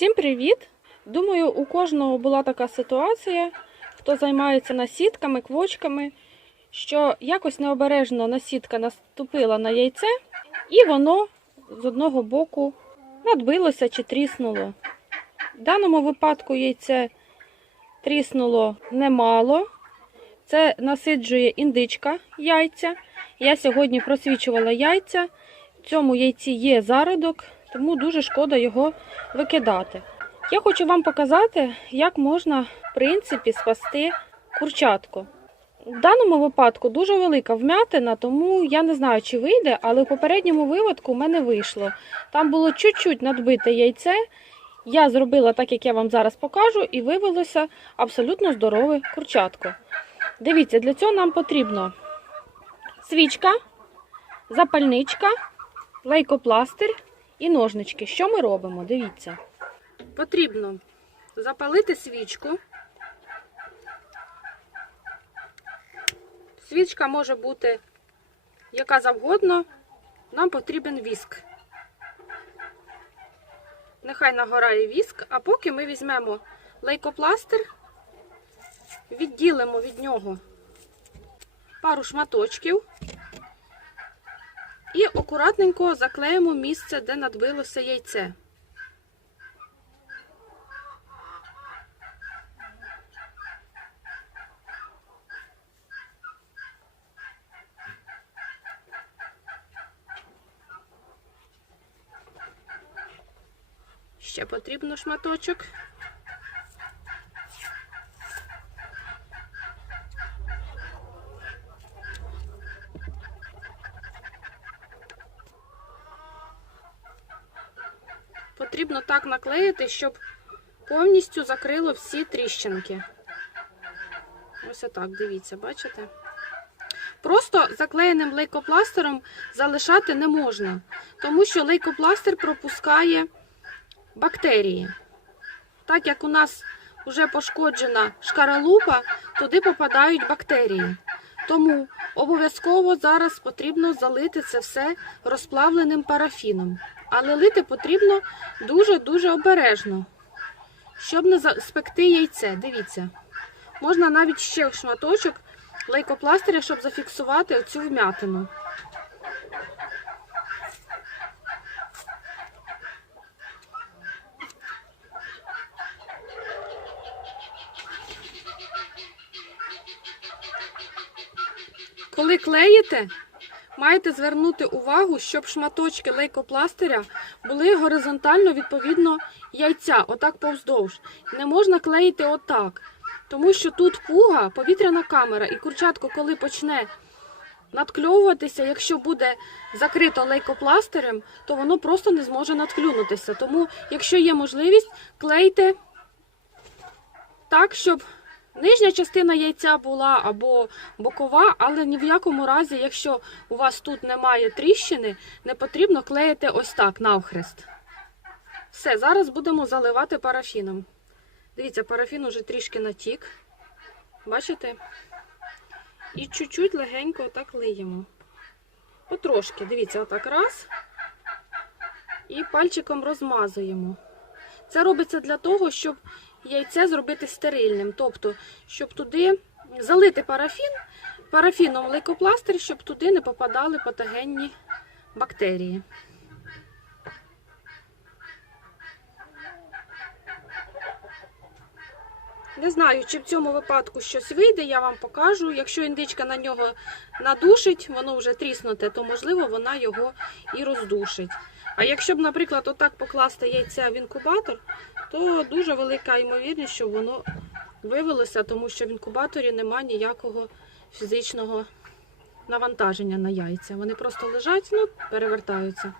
Всім привіт! Думаю, у кожного була така ситуація, хто займається насідками, квочками, що якось необережно насідка наступила на яйце, і воно з одного боку надбилося чи тріснуло. В даному випадку яйце тріснуло немало. Це насиджує індичка яйця. Я сьогодні просвічувала яйця. В цьому яйці є зародок, тому дуже шкода його викидати. Я хочу вам показати, як можна, в принципі, спасти курчатку. В даному випадку дуже велика вмятина, тому я не знаю, чи вийде, але в попередньому виводку в мене вийшло. Там було чуть-чуть надбите яйце. Я зробила так, як я вам зараз покажу, і вивелося абсолютно здорове курчатко. Дивіться, для цього нам потрібно свічка, запальничка, лейкопластир і ножнички. Що ми робимо? Дивіться. Потрібно запалити свічку. Свічка може бути яка завгодно. Нам потрібен віск. Нехай нагорає віск, а поки ми візьмемо лейкопластир, відділимо від нього пару шматочків і акуратненько заклеїмо місце, де надбилося яйце. Ще потрібно шматочок. Потрібно так наклеїти, щоб повністю закрило всі тріщинки. Ось отак, дивіться, бачите? Просто заклеєним лейкопластером залишати не можна, тому що лейкопластир пропускає бактерії. Так як у нас вже пошкоджена шкаралупа, туди попадають бактерії. Тому обов'язково зараз потрібно залити це все розплавленим парафіном. Але лити потрібно дуже-дуже обережно, щоб не спекти яйце. Дивіться. Можна навіть ще шматочок лейкопластиря, щоб зафіксувати оцю вмятину. Коли клеїте, маєте звернути увагу, щоб шматочки лейкопластиря були горизонтально відповідно яйця, отак повздовж. Не можна клеїти отак, тому що тут пуга, повітряна камера, і курчатко, коли почне надкльовуватися, якщо буде закрито лейкопластирем, то воно просто не зможе надклюнутися. Тому, якщо є можливість, клейте так, щоб нижня частина яйця була або бокова, але ні в якому разі, якщо у вас тут немає тріщини, не потрібно клеїти ось так навхрест. Все, зараз будемо заливати парафіном. Дивіться, парафін уже трішки натік. Бачите? І чуть-чуть легенько отак лиємо. Потрошки, дивіться, отак раз. І пальчиком розмазуємо. Це робиться для того, щоб яйце зробити стерильним. Тобто, щоб туди залити парафін, парафіном лейкопластир, щоб туди не попадали патогенні бактерії. Не знаю, чи в цьому випадку щось вийде, я вам покажу. Якщо індичка на нього надушить, воно вже тріснуте, то можливо вона його і роздушить. А якщо б, наприклад, отак покласти яйця в інкубатор, то дуже велика ймовірність, що воно вивелося, тому що в інкубаторі немає ніякого фізичного навантаження на яйця. Вони просто лежать, ну, перевертаються.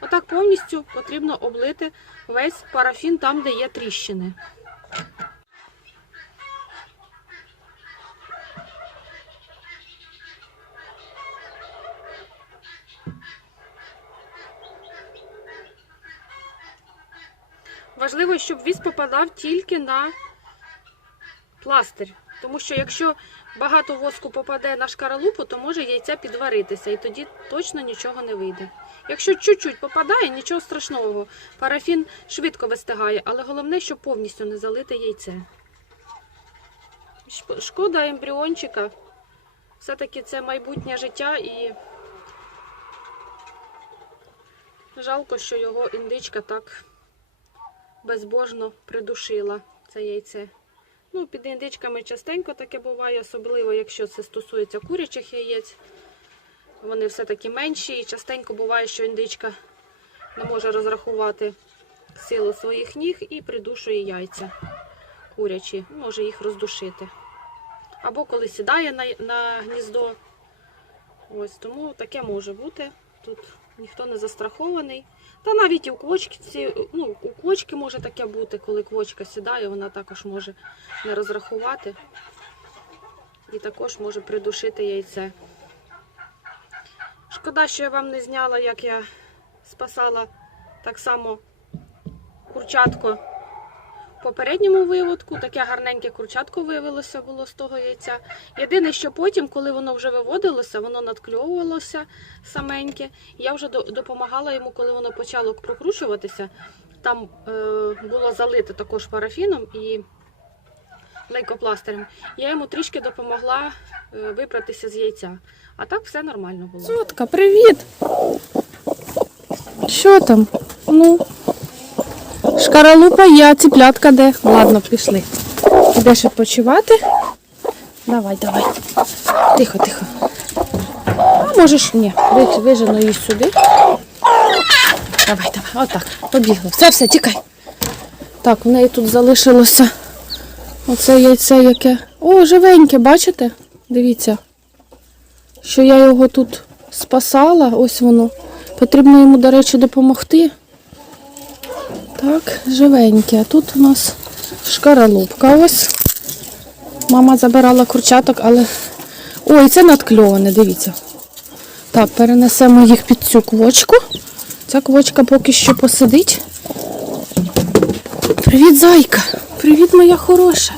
Отак повністю потрібно облити весь парафін там, де є тріщини. Важливо, щоб віз попадав тільки на пластир. Тому що якщо багато воску попаде на шкаралупу, то може яйця підваритися, і тоді точно нічого не вийде. Якщо чуть-чуть попадає, нічого страшного. Парафін швидко вистигає, але головне, щоб повністю не залити яйце. Шкода ембріончика. Все-таки це майбутнє життя і жалко, що його індичка так безбожно придушила це яйце. Ну, під індичками частенько таке буває, особливо якщо це стосується курячих яєць. Вони все-таки менші і частенько буває, що індичка не може розрахувати силу своїх ніг і придушує яйця курячі, може їх роздушити. Або коли сідає на, на гніздо. Ось тому таке може бути. Тут ніхто не застрахований. Та навіть і у квочці, ну, у квочки може таке бути, коли квочка сідає, вона також може не розрахувати і також може придушити яйце. Шкода, що я вам не зняла, як я спасала так само курчатко в попередньому виводку. Таке гарненьке курчатко виявилося було з того яйця. Єдине, що потім, коли воно вже виводилося, воно надкльовувалося саменьке. Я вже допомагала йому, коли воно почало прокручуватися. Там е, було залите також парафіном і лейкопластирем. Я йому трішки допомогла е, вибратися з яйця. А так все нормально було. Сотка, привіт! Що там? Ну, шкаралупа є, ціплятка де? Ладно, пішли. Ідеш відпочивати? Давай, давай. Тихо, тихо. А можеш ні, ви- вижену її сюди. Давай, давай, отак, побігли. Все, все, тікай. Так, в неї тут залишилося оце яйце яке. О, живеньке, бачите? Дивіться що я його тут спасала, ось воно. Потрібно йому, до речі, допомогти. Так, живенькі. А тут у нас шкаралупка ось. Мама забирала курчаток, але. Ой, це надкльоване, дивіться. Так, перенесемо їх під цю квочку. Ця квочка поки що посидить. Привіт, зайка! Привіт, моя хороша.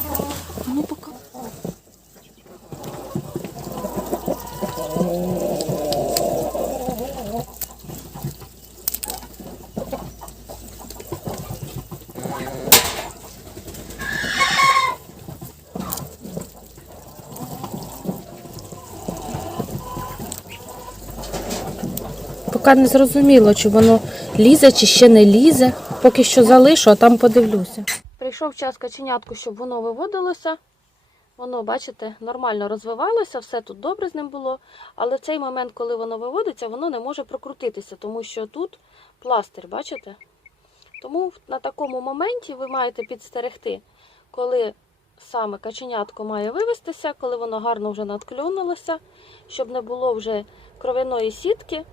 Поки не зрозуміло, чи воно лізе, чи ще не лізе. Поки що залишу, а там подивлюся. Прийшов час каченятку, щоб воно виводилося. Воно, бачите, нормально розвивалося, все тут добре з ним було. Але в цей момент, коли воно виводиться, воно не може прокрутитися, тому що тут пластир, бачите? Тому на такому моменті ви маєте підстерегти, коли саме каченятко має вивестися, коли воно гарно вже надклюнулося, щоб не було вже кровяної сітки.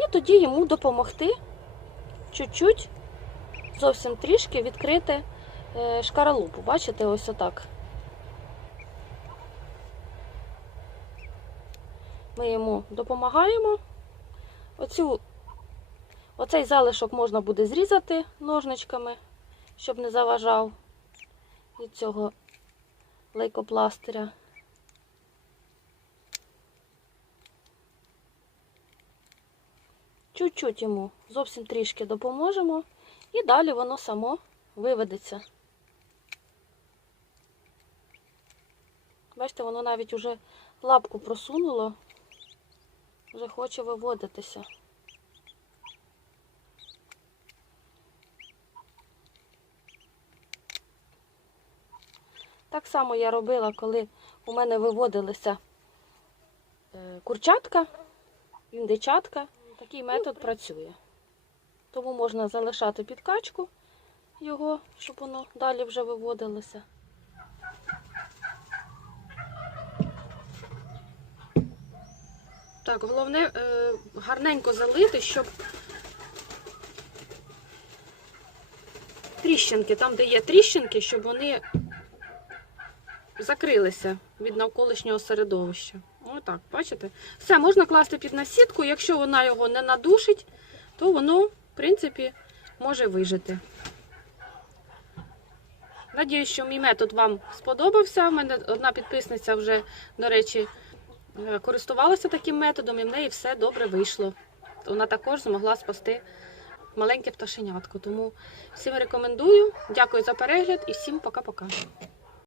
І тоді йому допомогти чуть-чуть, зовсім трішки відкрити е, шкаралупу. Бачите, ось отак. Ми йому допомагаємо. Оцю, оцей залишок можна буде зрізати ножничками, щоб не заважав від цього лейкопластиря. Чуть-чуть йому зовсім трішки допоможемо, і далі воно само виведеться. Бачите, воно навіть уже лапку просунуло, вже хоче виводитися. Так само я робила, коли у мене виводилися е, курчатка, індичатка. Такий метод працює. Тому можна залишати підкачку його, щоб воно далі вже виводилося. Так, головне е, гарненько залити, щоб тріщинки, там, де є тріщинки, щоб вони закрилися від навколишнього середовища. Отак, бачите? Все, можна класти під насітку. Якщо вона його не надушить, то воно, в принципі, може вижити. Надіюсь, що мій метод вам сподобався. У мене одна підписниця вже, до речі, е, користувалася таким методом, і в неї все добре вийшло. Вона також змогла спасти маленьке пташенятко. Тому всім рекомендую. Дякую за перегляд і всім пока-пока.